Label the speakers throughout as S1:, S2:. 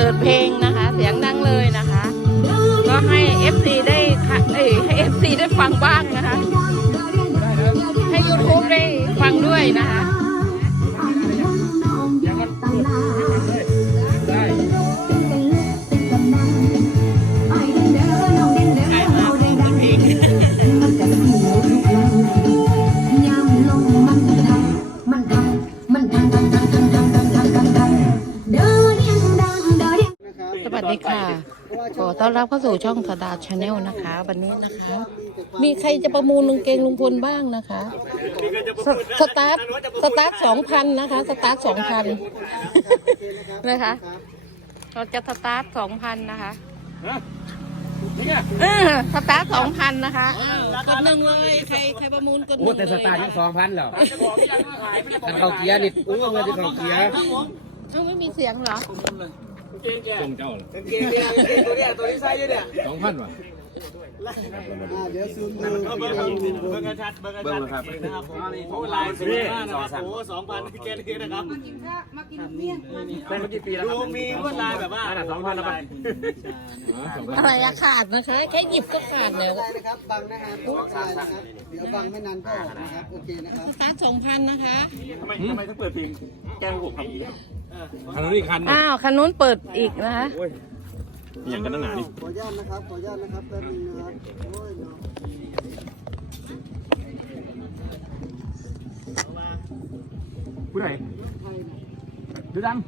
S1: ดเพลงนะคะเสียงดังเลยนะคะก็ให้ FC ได้ให้ FC ได้ฟังบ้างนะคะให้ YouTube ได้ฟังด้วยนะคะสวัสดีค่ะขอต้อนรับเข้าสู่ช่องสดาชาแนลนะคะวันนี้นะคะมีใครจะประมูลกางเกงลุงพลบ้างนะคะสตาร์ท 2,000 นะคะสตาร์ท 2,000 นะคะเราจะสตาร์ท 2,000 นะคะสตาร์ท 2,000 นะคะกดหนึ่งเลยใครประมูลกดหนึ่งเลยแต่สตาร์ทยัง 2,000 เหรอถ้าเขาเกียร์นิดเงินจะเขาเกียร์ไม่มีเสียงเหรอเก่งแก่เจ้าเก่งเนี่ยตัวเนี้ยตัวนี้ไซส์เนี่ย 2,000 ว่ะเดี๋ยวซูมดูเบิ้งกันชัดนะครับโอ้ลายสวยมากนะครับโอ้ 2,000 เกณฑ์นี้นะครับมากินเมี่ยงได้มากี่ปีแล้วครับมีลวดลายแบบว่า 2,000 แล้วอะไรอะขาดนะคะแค่หยิบก็ขาดแล้วนะครับบังนะฮะปุ๊บอะไรนะครับเดี๋ยวบังไม่นานก็ออกนะครับโอเคนะครับสตาร์ท 2,000 นะคะทำไมต้องเปิดเพลงแก้ว6 คำคันนู้นอีกคันคันนู้นเปิดอีกนะคะอย่างกันหนานี่ขออนุญาตนะครับแป๊บนึงนะครับผู้ใดดูดำ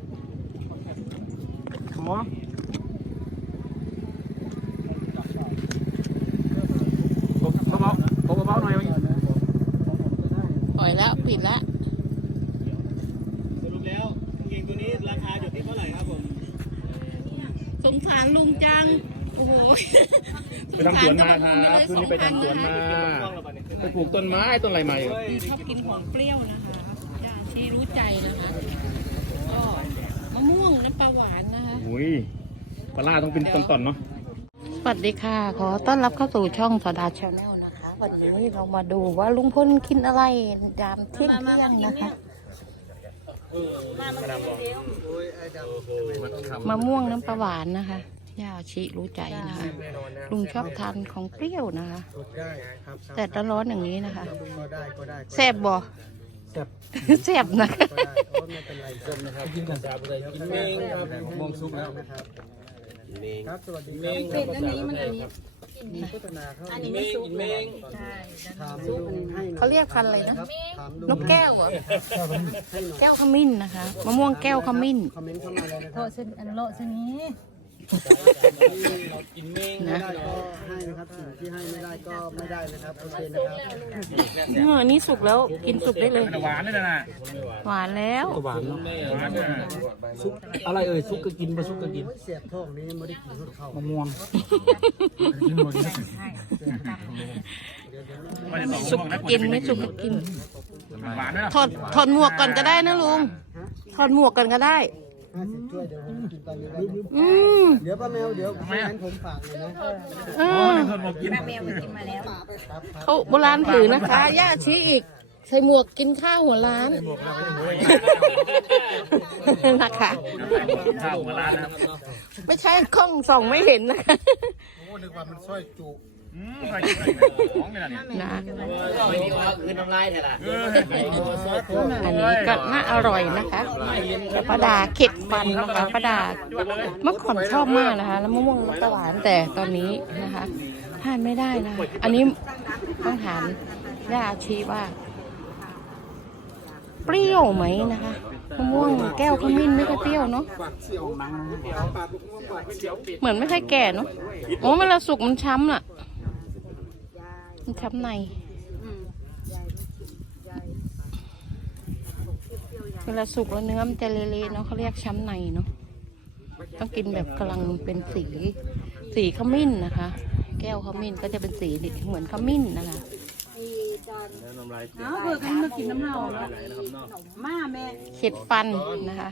S1: หมอเบาๆหน่อยปล่อยแล้วปิดแล้วสรุปแล้วกางเกงตัวนี้ราคาอยู่ที่เท่าไหร่ครับผมสงสารลุงจังโอ้โหไปทำสวนมาครับคืนนี้ไปทำสวนมาไปปลูกต้นไม้ต้นอะไรมาชอบกินของเปรี้ยวนะคะย่าชีรู้ใจนะคะก็มะม่วงน้ำปลาหวานนะคะอุ้ยปลาต้องเป็นต้นๆเนาะสวัสดีค่ะขอต้อนรับเข้าสู่ช่องสดาชาแนลนะคะวันนี้เรามาดูว่าลุงพลกินอะไรยามเที่ยงนะคะมะม่วงน้ำปลาหวานนะคะย่าชิรู้ใจนะคะลุงชอบทานของเปรี้ยวนะคะแต่ร้อนๆอย่างนี้นะคะแซ่บบ่แซ่บนะคะกินกันแซ่บเลยกินเมงครับมองซุปแล้วนะครับครับสวัสดีครับอันนี้มันอันนี้ไม่ซุปเลยเขาเรียกพันธุ์อะไรนะนกแก้วเหรอแก้วขมิ้นนะคะมะม่วงแก้วขมิ้นโทษเส้นอันโลเส้นนี้นะให้นะครับสิ่งที่ให้ไม่ได้ก็ไม่ได้นะครับโอเคนะครับอันนี้สุกแล้วกินสุกได้เลยหวานเลยนะหวานแล้วหวานซุปอะไรซุปก็กินมาซุปก็กินเสียบท้องนี้ไม่ได้กินข้าวมะม่วงสุกกินไม่สุกกินถอดหมวกก่อนก็ได้นะลุงถอดหมวกก่อนก็ได้เดี๋ยวป้าแมวเดี๋ยวผมฝากเลยนะป้าแมวไปกินมาแล้วเขาโบราณถือนะคะย่าชี้อีกใส่หมวกกินข้าวหัวร้านนะคะข้าวหัวร้านไม่ใช่กล้องส่องไม่เห็นนะคะนึกว่ามันสร้อยจุนะอันนี้ก็น่าอร่อยนะคะป้าดาเข็ดฟันนะคะป้าดาเมื่อก่อนชอบมากนะคะแล้วมะม่วงน้ำปลาหวานแต่ตอนนี้นะคะทานไม่ได้นะอันนี้ต้องถามย่าชี้ว่าเปรี้ยวไหมนะคะมะม่วงแก้วขมิ้นไม่ค่อยเปรี้ยวเนาะเหมือนไม่ค่อยแก่เนาะโอ้เวลาสุกมันช้ำน่ะมันช้ำในเวลาสุกแล้วเนื้อมันจะเละๆเนาะเขาเรียกช้ำในเนาะต้องกินแบบกำลังเป็นสีขมิ้นนะคะแก้วขมิ้นก็จะเป็นสีเหมือนขมิ้นนะคะเพื่อกันมากินน้ำเน่ามาแม่เข็ดฟันนะคะ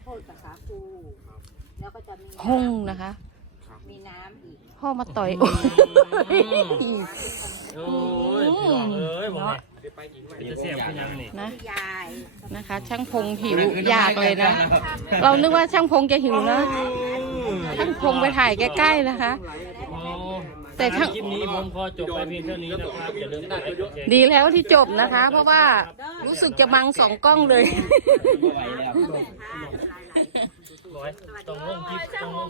S1: หงนะคะมีน้ำอีกพ่อมาต่อยนะนะคะช่างพงหิวอยากเลยนะเรานึกว่าช่างพงจะหิวนะช่างพงไปถ่ายใกล้ๆนะคะ แต่ช่าง
S2: คลิปนี้ผมขอจบไปเพียงเท่านี้นะครับอย่าลืมกดไลค์กดแชร์
S1: ดีแล้วที่จบนะคะ เพราะว่ารู้สึกจะบัง2 กล้องเลย
S2: ต้องลงคลิปต้องลง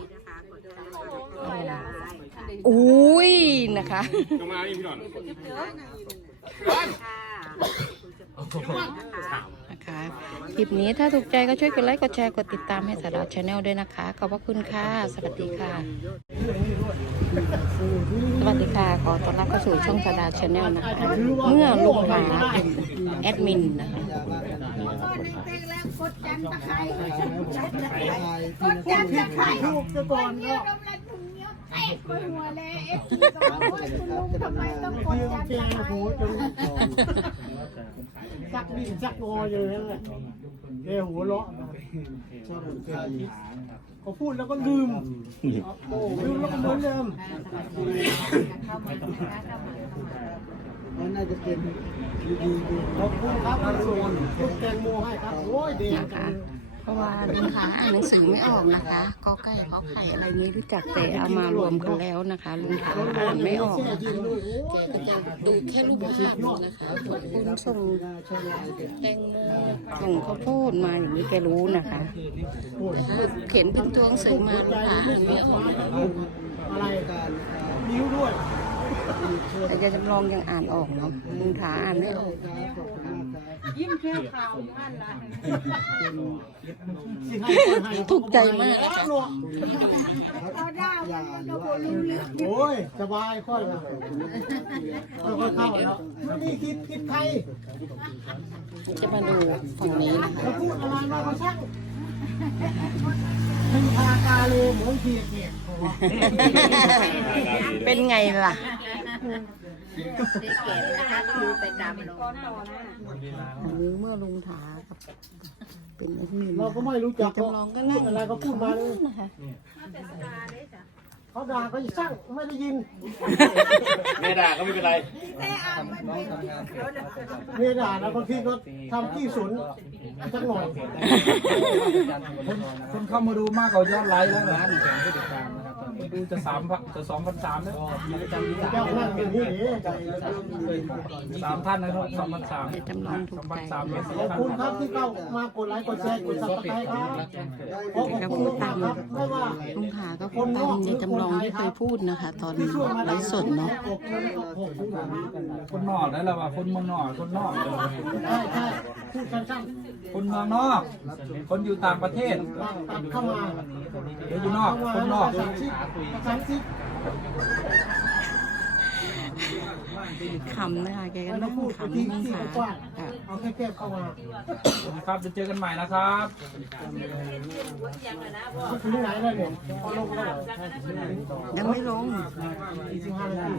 S1: อุ้ยนะคะ
S3: มานี่พี่หน่อย
S1: นะคะคลิปนี้ถ้าถูกใจก็ช่วยกดไลค์กดแชร์กดติดตามให้สาราชาแนลด้วยนะคะ ขอบพระคุณค่ะ สวัสดีค่ะ สวัสดีค่ะ ขอต้อนรับเข้าสู่ช่องสาราชาแนลนะคะ เมื่อลุงหาเป็นแอดมินนะคะ
S4: กดจันตะไคร้กดจันตะไคร้ถูกซะก่อนเนาะเตะไปหัวเลยเอฟซีก็บอกว่าคุณลุงทำไมต้องกดจันตะไคร้
S5: ซักดิ้นซักงออยู่นั่นแหละเอ้หัวเราะนะเขาพูดแล้วก็ลืมลืมแล้วก็เหมือนเดิมมันน่าจะเป็นดีๆขอบคุณครับคุณส่วนคุณแตงโมให้ครับโอ้ยเด็ก
S1: นะคะเพราะว่าลุงหาอ่านหนังสือไม่ออกนะคะกอไก่ขอไข่อะไรนี้รู้จักแต่เอามารวมกันแล้วนะคะลุงหาอ่านไม่ออกนะคะแกก็จะดูแค่รูปภาพนะคะขอบคุณส่งแตงโมส่งข้าวโพดมาอย่างนี้แกรู้นะคะเขียนเป็นตัวหนังสือมาลุงหาอ่านไม่ออก
S5: อะไรกันนิ้วด้วย
S1: แต่แกจำลองยังอ่านออกเนาะลุงหาอ่านไม่ออก
S4: ยิ้มแค่ขาวอันละ
S1: ถูกใจมาก
S4: เราได้มันก็บ่รู้เรื่อง
S5: โอ้ยสบายค่อยละค่อยเข้าแล้วนี่คิดใคร
S1: จะมาดูฝั่งนี้นะคะ
S5: จะพูดอะไรมาก็ช่างเป็นทากาเลยเหมือนเทียเนี่ย
S1: เป็นไงล่ะ อันนี้เมื่อลุงถากับเป็นแอดมิน
S5: เราก็ไม่รู้จัก
S1: จำลองก็นั่ง
S5: อะไรก็พูดมาเลย
S1: นะคะ
S5: เขาด่าก็จะช่างไม่ได้ยิน
S3: ไม่ด่าก็ไม่เป็นไร
S5: เมียด่าแล้วบางทีก็ทำที่สุนสักหน่อย
S6: คนเข้ามาดูมากกว่าย้อนไลฟ์แล้วนะ100,000ผู้ติดตามนะครับมาดูจะ2,300แล้ว
S5: เจ้านั่งอย่างนี้
S6: 3ท่านนะครับ2,300
S1: แต่จำลองถูกใจ
S5: ขอบคุณครับที่เข้ามากดไลค์กดแชร์กดซับสไครต์ครับขอบ
S1: ก็
S5: คุณ
S1: พูด
S5: มา
S1: ตาก ม
S5: ครับไม่ว่า
S1: ลุงหาก็พูดตามในจำลองที่เคยพูดนะคะ ตอนไลฟ์สดเนาะ
S6: คนนอกนั่นแหละว่าคนเมืองนอกคนนอก
S5: ใช่ใช่พูดสั้น
S6: คนเมืองนอก คนอยู่ต่างประเทศ
S5: ๆตัดเข้ามา
S6: เดี๋ยวอยู่นอกคนนอก
S5: 30
S1: ขำนะคะแกก็
S5: มัน
S1: นั่ง
S5: พูด
S1: ขำ
S5: ที่
S1: ลุง
S5: ที่
S1: หาก
S5: ว้าง
S1: ค่ะ
S5: เอาแคบๆเข้ามา
S6: ครับจะเจอกันใหม่นะครับ
S5: ถึงไหนแล้วเนี่ยพอลงแล้ว
S1: ยังไม่ลง
S5: 45 นาที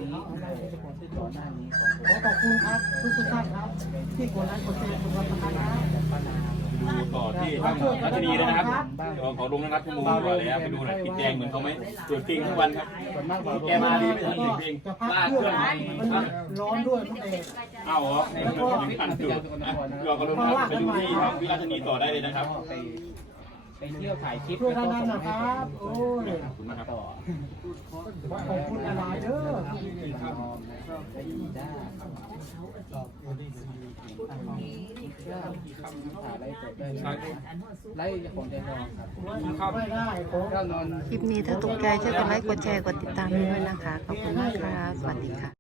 S5: ขอขอบคุณครับทุกท่านครับที่กดไลค์กดแชร์กดซับสไครต์ครับ
S3: ดูต่อที่ทางรัชนีนะครับขอลงนะครับชั่วโมงกว่าแล้วไปดูหน่อยติดแดงเหมือนเขาไหมเปิดเพลงทั้งวันครับแกมาดีไม่ทันเพลง
S5: จะพัก
S3: ลาก
S5: เค
S3: เค
S5: รื่
S3: รื่
S5: อ
S3: อง ง
S5: มันร้อนด้วยมันเอง
S3: เอาเหรอยังทันอยู่เราก็ลงนะครับไปดูที่ทางวิราชนีต่อได้เลยนะครับ
S6: ไปเที่ยวถ่ายคลิป
S5: ช่วยด้านนั้นนะครับ โอ้ย
S3: ขอบคุณมากครับ
S5: ขอบคุณอะไรเด้อ
S6: ไลฟ์ของแตงโมครับ
S5: ไม่ได้ผม
S6: ก็นอน
S1: คลิปนี้ถ้าถูกใจช่วยกดไลค์กดแชร์กดติดตามให้ด้วยนะคะ ขอบคุณมากค่ะ สวัสดีค่ะ